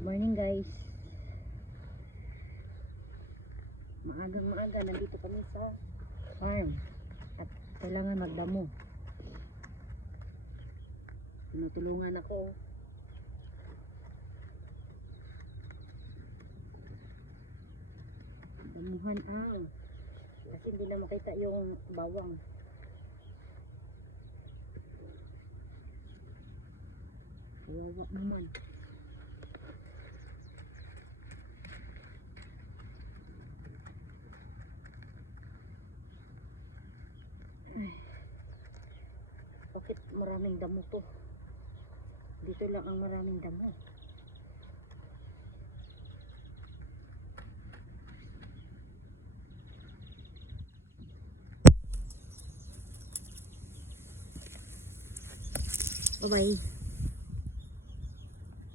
Morning guys. Maagang-maaga nandito kami sa farm at kailangan magdamo. Tinutulungan ako. Damuhan kasi hindi na makita yung bawang. Kawawa naman. Bakit maraming damo to? Dito lang ang maraming damo. Bye bye.